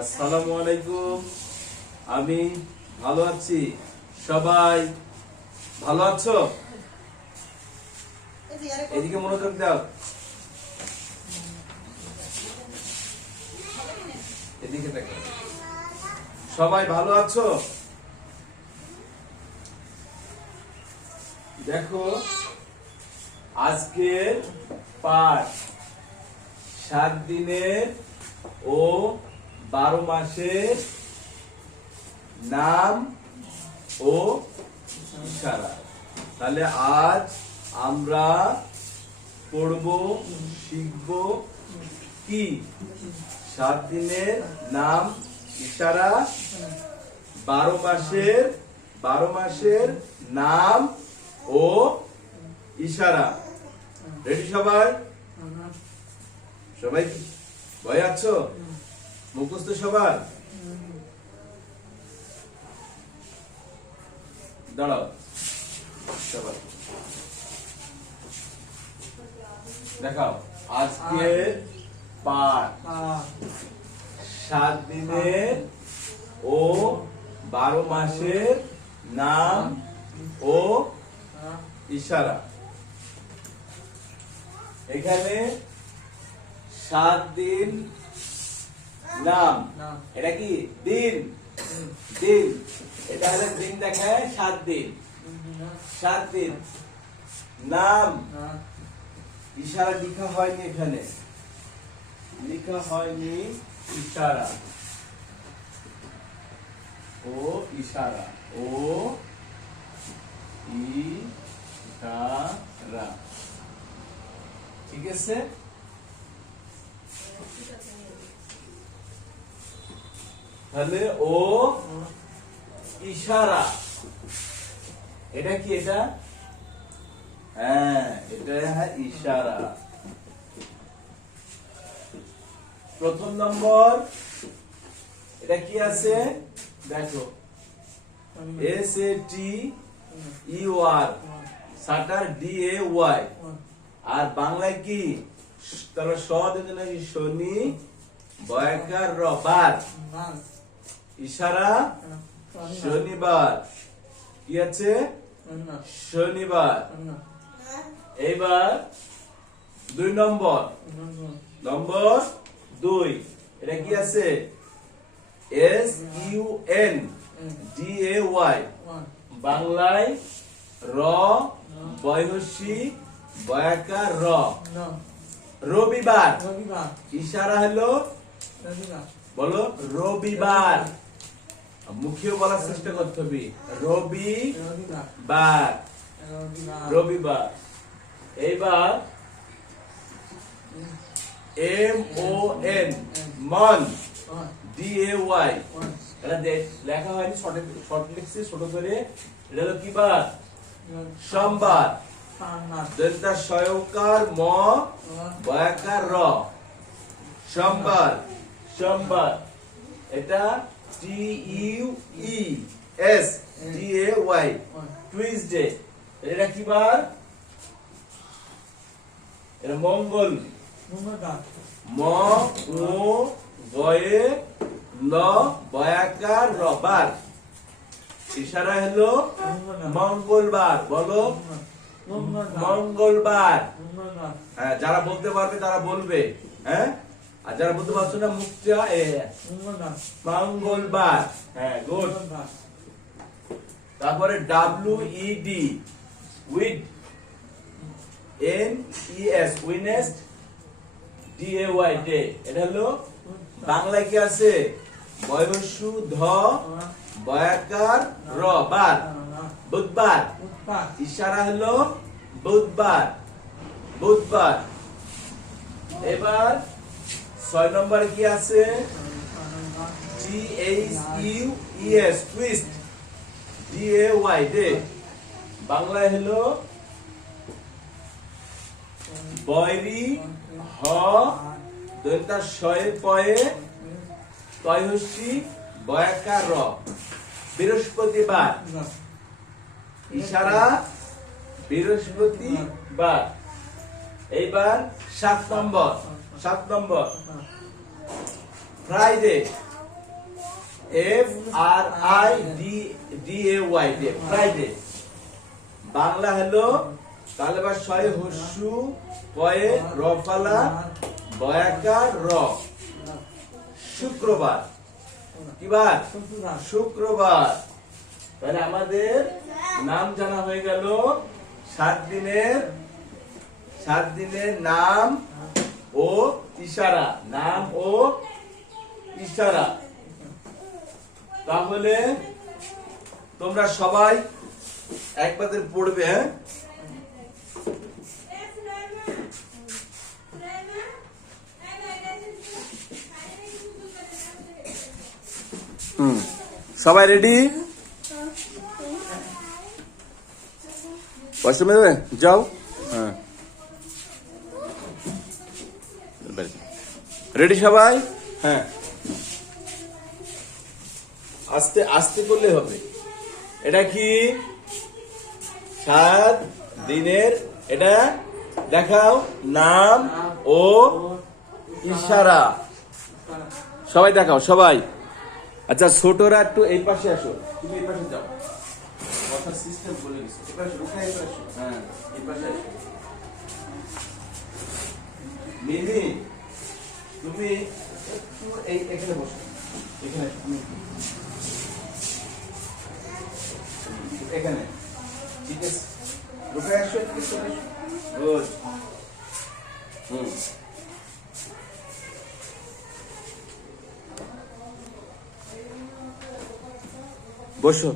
আসসালামু আলাইকুম। আমি ভালো আছি। সবাই ভালো আছো? এদিকে মনোযোগ দাও। এদিকে দেখো। সবাই ভালো আছো? দেখো, আজকের পাঠ 7 দিনের ও 12 মাসের নাম ও ইশারা। তাহলে আজ আমরা পড়ব, শিখব কি? 7 দিনের নাম, ইশারা, 12 মাসের নাম ও ইশারা। রেডি সবাই? সবাই ভয় আছো? মুখস্থ সবার? দাঁড়াও সবাই, দেখাও আজকে পাঠ 7 দিনের ও 12 মাসের নাম ও ইশারা। এখানে 7 দিন নাম, এটা কি দিন? দিন, এটা হলে দিন দেখায় 7 দিন। 7 দিন নাম, ইশারা লেখা হয়নি, এখানে লেখা হয়নি ইশারা ও ইশারা ও ইশারা, ঠিক আছে? তাহলে ও ইশারা, এটা কি? এটা হ্যাঁ, এটা ইশারা। প্রথম নম্বর এটা কি আছে দেখো, SATER, সাটার DAY। আর বাংলায় কি? তাহলে নাকি শনি, বয়াকার রবার, ইশারা শনিবার। কি আছে? শনিবার। এইবার 2 নম্বর, নম্বর 2, এটা কি আছে? SUNDAY, বাংলায় র, বয়সী, বয়াকার র, রবিবার। ইশারা হলো, বলো রবিবার। মুখেও বলার চেষ্টা করতে হবে, রবিবার, রবিবার। এইবার MON, মন, DAY, এটা লেখা হয়নি, শর্ট লিখছি ছোট করে। এটা হলো কি বার? সোমবার। দন্তা সয়কার ম, বয়াকার র, সোমবার, সোমবার। এটা TUESDAY, টুইসডে। এটা কি বার? এটা মঙ্গল। ম ও গয়ে ন, বয়াকার রবার, ইশারা হলো মঙ্গলবার। বলো মঙ্গলবার। হ্যাঁ, যারা বলতে পারবে তারা বলবে, হ্যাঁ। আর যারা বলতে পারছো না, মুখটা মঙ্গলবার। হ্যাঁ, গুড। তারপরে WED, weed, NES, উইনেস্ট, DAY, day. এটা হলো বাংলায় কি আছে? বয়সু ধ, বয়াকার র, বার, বুধবার। ইশারা হলো বুধবার, বুধবার। এবার 6 নম্বরে কি আছে? THUES, twist, DAY, day. বাংলায় হলো বয়রি হ, দন্তা শয়ে পয়ে, তয়হস্যি, বয়াকার র, বৃহস্পতিবার। ইশারা বৃহস্পতিবার। এইবার 7 নম্বর, 7 নম্বর Friday, FRIDAY, day, Friday. Bangla হলো তাহলে বা শয়ে হস্যু কয়ে রফালা বয়াকার র, শুক্রবার। কি বার? শুক্রবার। তাহলে আমাদের নাম জানা হয়ে গেল 7 দিনের নাম ও ইশারা, নাম ও ইশারা। তাহলে তোমরা সবাই একবার পড়বে, হ্যাঁ? সবাই রেডি? ওয়াশরুমে যাবে? যাও। হ্যাঁ, রেডি সবাই? হ্যাঁ, আস্তে আস্তে করলে হবে। এটা কি 7 দিনের, এটা দেখাও নাম ও ইশারা। সবাই দেখাও সবাই। আচ্ছা ছোটরা একটু এই পাশে আসো, তুমি এই পাশে যাও, কথার সিস্টেম বলে গেছে। এই পাশে রুকা, এই পাশে, হ্যাঁ এই পাশে আসো। মিনি তুমি একটু এখানে বসো, এখানে এখানে, ঠিক আছে? রুকা আসো, একটু চলে আসো। গুড। বসো।